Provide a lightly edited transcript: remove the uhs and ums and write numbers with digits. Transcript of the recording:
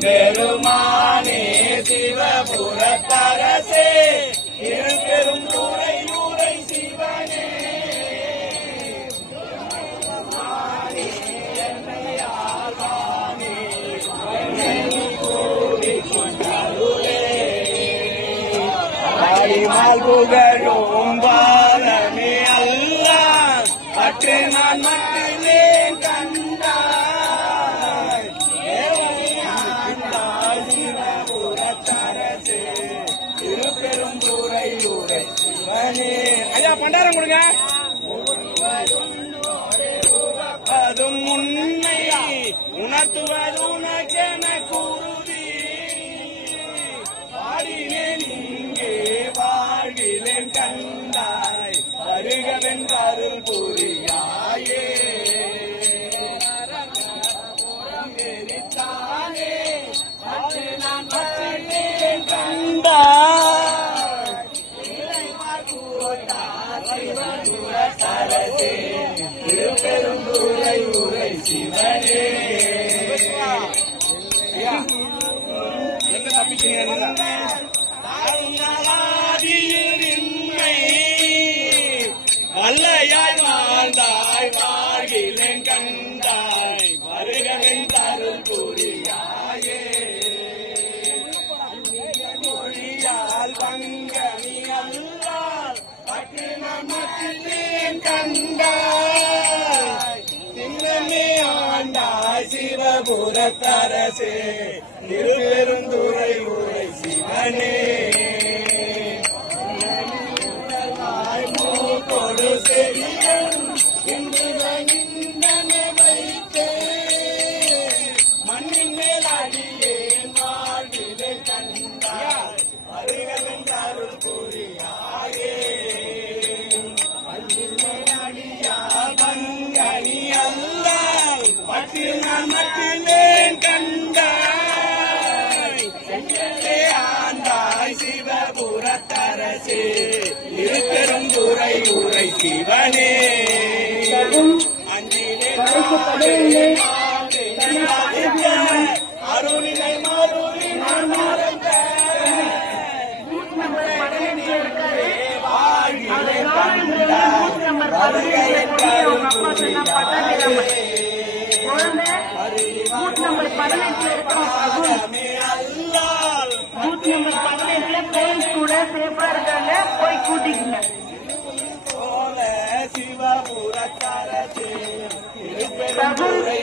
பெருமானே சிவபுரத்தரசே இருபெரும் துறை உரை சிவனே புகழும் பாலமே அல்ல பற்று நான் மட்டுமே கண்டாய் சிவபுரத்தரசே திருப்பெரும் துறை உரை சிவனே. ஐயா பண்டாரம் கொடுங்க. அதுவும் உண்மை உணர்த்துவது உனக்கென கூறுதி பாடினேன் இங்கே வாழ்விலேன் கண்டாய் வருகவென்றாருள் புரியாயே நான் பற்றினேன் கண்டாய் சிவபுரத்தரசே திருப்பெருந்துறை உரை சிவனே. எங்க தப்பிச்சீங்க? வல்லையாய் வாழ்ந்தாய் வாழ்கிலேன் கண்டாய் வருகவென் தருள் புரியாயே மொழியால் பங்கனி அல்லால் பற்றி நமக்கிலேன் கண்டாய் சிங்கமே ஆண்டாய் சிவபுரத்தரசே திருப்பெருந்துறை உரை சிவனே. கொடு செவியன் இன்று நின்றனை வைத்தே மண்ணின் மேல் அடியேன் வாழ்விலை கண்டாய் வருகவென் அருள் புரியாயே மண்ணின் மேல் அடியால் பங்கனி அல்லால் பற்றி நமக்கிலேன் கண்டாய் செங்கலே ஆண்டாய் சிவபுரத்தரசே இருபெரும் துறை உரை சிவனே. அருளினை மருளி மறந்த போய் கூட்டிக்கல சிவபுரத்தரசே திருப்பெரும் துறை